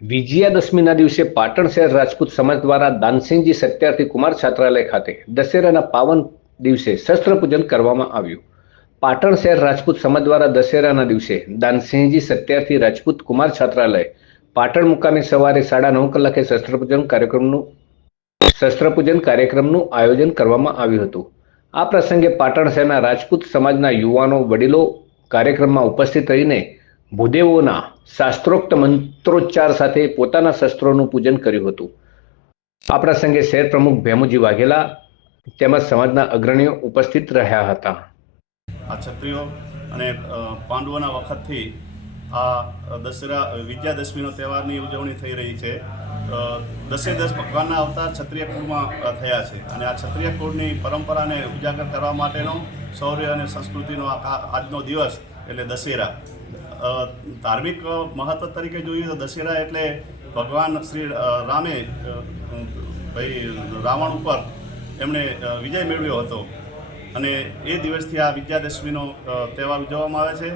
વિજયાદશમીના દિવસે પાટણ શહેર રાજપૂત સમાજ દ્વારા દાનસિંહજી સત્યાર્થી કુમાર છાત્રાલય ખાતે દશેરાના પાવન દિવસે શસ્ત્ર પૂજન કરવામાં આવ્યું। પાટણ શહેર રાજપૂત સમાજ દ્વારા દશેરાના દિવસે દાનસિંહજી સત્યાર્થી રાજપૂત કુમાર છાત્રાલય પાટણ મુકામે સવારે 9:30 કલાકે શસ્ત્રપૂજન કાર્યક્રમનું આયોજન કરવામાં આવ્યું હતું। આ પ્રસંગે પાટણ શહેરના રાજપૂત સમાજના યુવાનો વડીલો કાર્યક્રમમાં ઉપસ્થિત રહીને ભૂદેવોના શાસ્ત્રોક્ત મંત્રોચ્ચાર સાથે પોતાના શસ્ત્રોનું પૂજન કર્યું હતું। આ પ્રસંગે શહેર પ્રમુખ ભેમુજી વાઘેલા તેમજ સમાજના અગ્રણીઓ ઉપસ્થિત રહ્યા હતા। આ ક્ષત્રિયો અને પાંડવોના વખતથી આ દશેરા વિજયાદશમીનો તહેવારની ઉજવણી થઈ રહી છે। 10 ભગવાનના અવતાર ક્ષત્રિય કુળમાં થયા છે અને આ ક્ષત્રિય કુળની પરંપરાને ઉજાગર કરવા માટેનો શૌર્ય અને સંસ્કૃતિનો આજનો દિવસ એટલે દશેરા। ધાર્મિક મહત્વ તરીકે જોઈએ તો દશેરા એટલે ભગવાન શ્રી રામે રાવણ ઉપર એમણે વિજય મેળવ્યો હતો અને એ દિવસથી આ વિજયાદશમીનો તહેવાર ઉજવવામાં આવે છે।